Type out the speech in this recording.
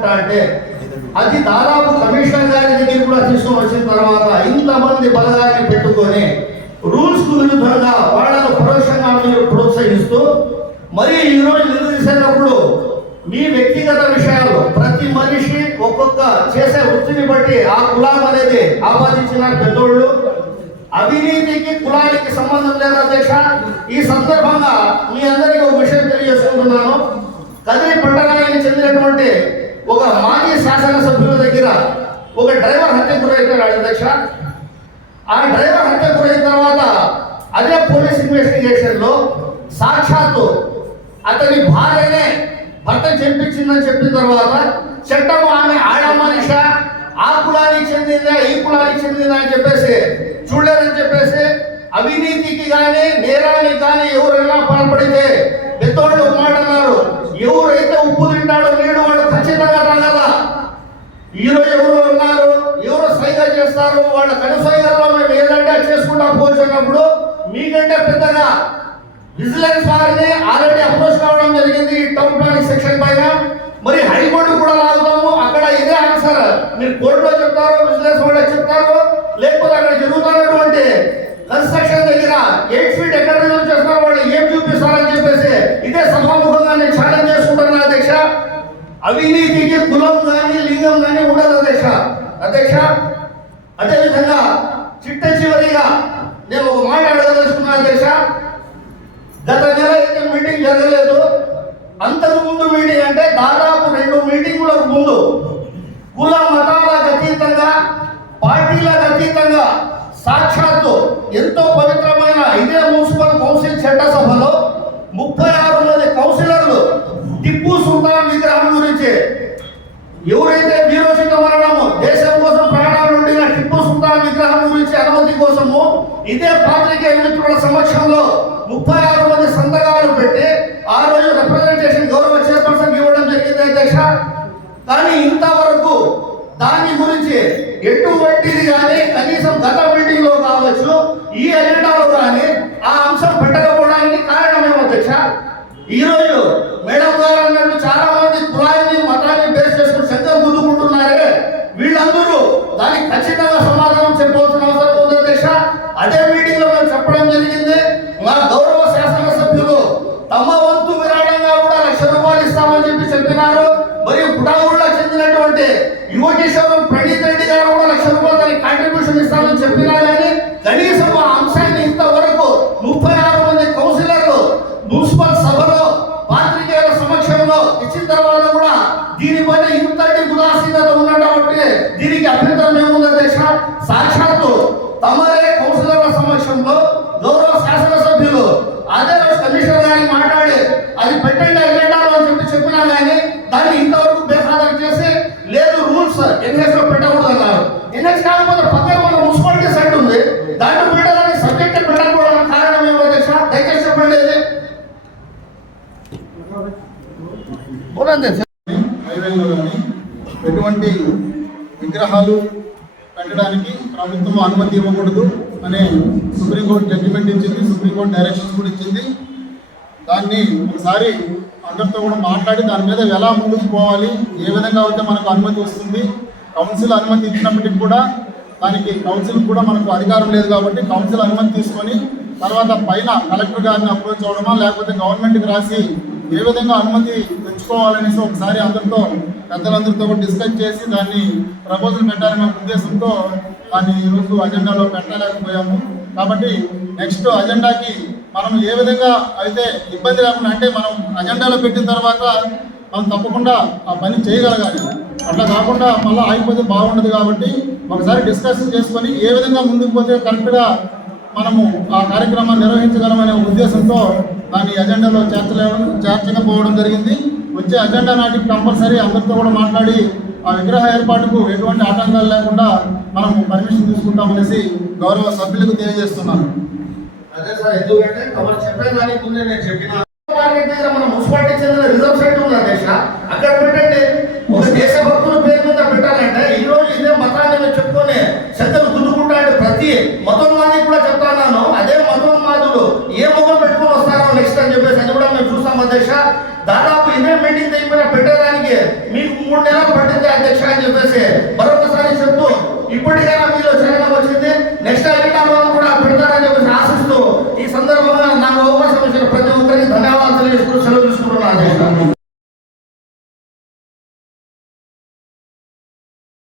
చేసుకుంటా అంటే అది దాదాపు కమిషనర్ గారి దగ్గర కూడా తీసుకొని వచ్చిన తర్వాత ఇంతమంది బలగాన్ని పెట్టుకొని రూల్స్కు విరుద్ధంగా వాళ్ళను పరోక్షంగా మీరు ప్రోత్సహిస్తూ మరి ఈరోజు రోజు మీ వ్యక్తిగత విషయాలు ప్రతి మనిషి ఒక్కొక్క చేసే వృత్తిని బట్టి ఆ కులం అనేది ఆపాదించిన పెద్దోళ్ళు అవినీతికి కులానికి సంబంధం లేదు అధ్యక్ష ఈ సందర్భంగా మీ అందరికీ ఒక విషయం తెలియజేస్తాను కదిరి పట్టణానికి చెందినటువంటి ఒక మాజీ శాసనసభ్యుల దగ్గర ఒక డ్రైవర్ హత్య గురైనాడు అధ్యక్ష ఆ డ్రైవర్ హత్య గురైన తర్వాత అదే పోలీస్ ఇన్వెస్టిగేషన్లో సాక్షాత్తు అతని భార్యనే భర్త చెప్పించిందని చెప్పిన తర్వాత చట్టం ఆమె ఆడ మనిష ఆ కులానికి చెందిందా ఈ కులానికి చెందిందా అని చెప్పేసి చూడలేదని చెప్పేసి అవినీతికి కానీ నేరానికి కానీ ఎవరైనా పాల్పడితే పెద్దోళ్ళు మాటన్నారు ఎవరైతే ఉప్పు తింటాడో చేస్తారు వాళ్ళ కనుసైగల్లో మేము ఏదంటే అది చేసుకుంటా పోతున్నప్పుడు మీకంటే పెద్దగా విజిలెన్స్ వారిని ఆల్రెడీ అప్రోచ్ కావడం జరిగింది టౌన్ ప్లానింగ్ సెక్షన్ పైన. మరి హైకోర్టు కూడా లాగుతాము అక్కడ ఇదే ఆన్సర్. మీరు కోర్టులో చెప్తారు విజిలెన్స్ వాళ్ళకి చెప్తారు. లేకపోతే అక్కడ జరుగుతున్నటువంటి కన్స్ట్రక్షన్ దగ్గర ఎయిట్ ఫీట్ ఎక్కడ రిజర్వ్ చేస్తున్నారు వాళ్ళు ఏం చూపిస్తారని చెప్పేసి ఇదే సభాముఖంగా నేను ఛాలెంజ్ చేసుకుంటున్నా అధ్యక్ష. అవినీతికి కులం కానీ లింగం కానీ ఉండదు అధ్యక్ష. అధ్యక్ష అదేవిధంగా చిట్ట చివరిగా నేను ఒక మాట అడగదలుచుకున్నాను తెలుసా? గత నెల అయితే మీటింగ్ జరగలేదు. అంతకు ముందు మీటింగ్ అంటే దాదాపు రెండు మీటింగులకు ముందు. కుల మతాలకు అతీతంగా పార్టీలకు అతీతంగా సాక్షాత్తు ఎంతో పవిత్రమైన ఇదే మున్సిపల్ కౌన్సిల్ చట్టసభలో ముప్పై ఆరు మంది కౌన్సిలర్లు టిప్పు సుల్తాన్ విగ్రహం గురించి ఎవరైతే ఇదే పాత్రికేయ సమక్షంలో ముప్పై ఆరు మంది సంతకాలు పెట్టి ఆ రోజు రిప్రజెంటేషన్ గౌరవ చైర్పర్సన్ ఇవ్వడం జరిగింది అధ్యక్ష. కానీ ఇంతవరకు దాని గురించి ఎటువంటిది కానీ కనీసం గత మీటింగ్లో కావచ్చు ఈ ఇస్తామని చెప్పినారు. మరియు పుటావుల్లో చెందినటువంటి యువకిషోరం ప్రణీత్ రెడ్డి గారు కూడా లక్ష రూపాయలు కాంట్రిబ్యూషన్ ఇస్తామని చెప్పినారు. హైవేలో కానీ ఎటువంటి విగ్రహాలు పెట్టడానికి ప్రభుత్వం అనుమతి ఇవ్వకూడదు అనే సుప్రీంకోర్టు జడ్జిమెంట్ ఇచ్చింది సుప్రీంకోర్టు డైరెక్షన్స్ కూడా ఇచ్చింది. దాన్ని ఒకసారి అందరితో కూడా మాట్లాడి దాని మీద ఎలా ముందుకు పోవాలి ఏ విధంగా అయితే మనకు అనుమతి వస్తుంది కౌన్సిల్ అనుమతి ఇచ్చినప్పటికి కూడా దానికి కౌన్సిల్ కూడా మనకు అధికారం లేదు కాబట్టి కౌన్సిల్ అనుమతి తీసుకొని తర్వాత పైన కలెక్టర్ గారిని అప్రోచ్ అవ్వడమా లేకపోతే గవర్నమెంట్కి రాసి ఏ విధంగా అనుమతి తెచ్చుకోవాలనేసి ఒకసారి అందరితో పెద్దలందరితో కూడా డిస్కస్ చేసి దాన్ని ప్రపోజల్ పెట్టాలనే ఉద్దేశంతో దాన్ని ఈరోజు అజెండాలో పెట్టలేకపోయాము. కాబట్టి నెక్స్ట్ అజెండాకి మనం ఏ విధంగా అయితే ఇబ్బంది లేకుండా అంటే మనం అజెండాలో పెట్టిన తర్వాత మనం తప్పకుండా ఆ పని చేయగలగాలి. అట్లా కాకుండా మళ్ళీ ఆగిపోతే బాగుండదు కాబట్టి ఒకసారి డిస్కషన్ చేసుకొని ఏ విధంగా ముందుకు పోతే కరెక్ట్గా మనము ఆ కార్యక్రమాన్ని నిర్వహించగలమనే ఉద్దేశంతో దాని అజెండాలో చేర్చలేవడం చేర్చకపోవడం జరిగింది. వచ్చే అజెండా నాటికి కంపల్సరీ అందరితో కూడా మాట్లాడి ఆ విగ్రహ ఏర్పాటుకు ఎటువంటి ఆటంకాలు లేకుండా మనం పర్మిషన్ తీసుకుంటామనేసి గౌరవ సభ్యులకు తెలియజేస్తున్నాను. అదే సార్ ఎందుకంటే తమరు చెప్పేదానికి ముందే నేను చెప్పిన మున్సిపాలిటీ చెందిన రిజర్వ్ సైట్ ఉంది అధ్యక్ష. అక్కడ ఒక దేశభక్తులు పేరు మీద పెట్టాలంటే ఈ రోజు ఇదే మతాన్ని మేము చెప్పుకొని శంకరు గుద్దుకుంటాడు ప్రతి మతం మాది కూడా చెప్తాను అదే మతం మాదులు ఏ ముఖం పెట్టుకొని వస్తారో నెక్స్ట్ అని చెప్పేసి అది కూడా మేము చూస్తాం అధ్యక్ష దాదాపు ఇదే మీటింగ్ దగ్గర పెట్టడానికి మీకు మూడు నెలలు పట్టింది అధ్యక్ష అని చెప్పేసి మరొకసారి చెప్తూ ఇప్పటికైనా మీరు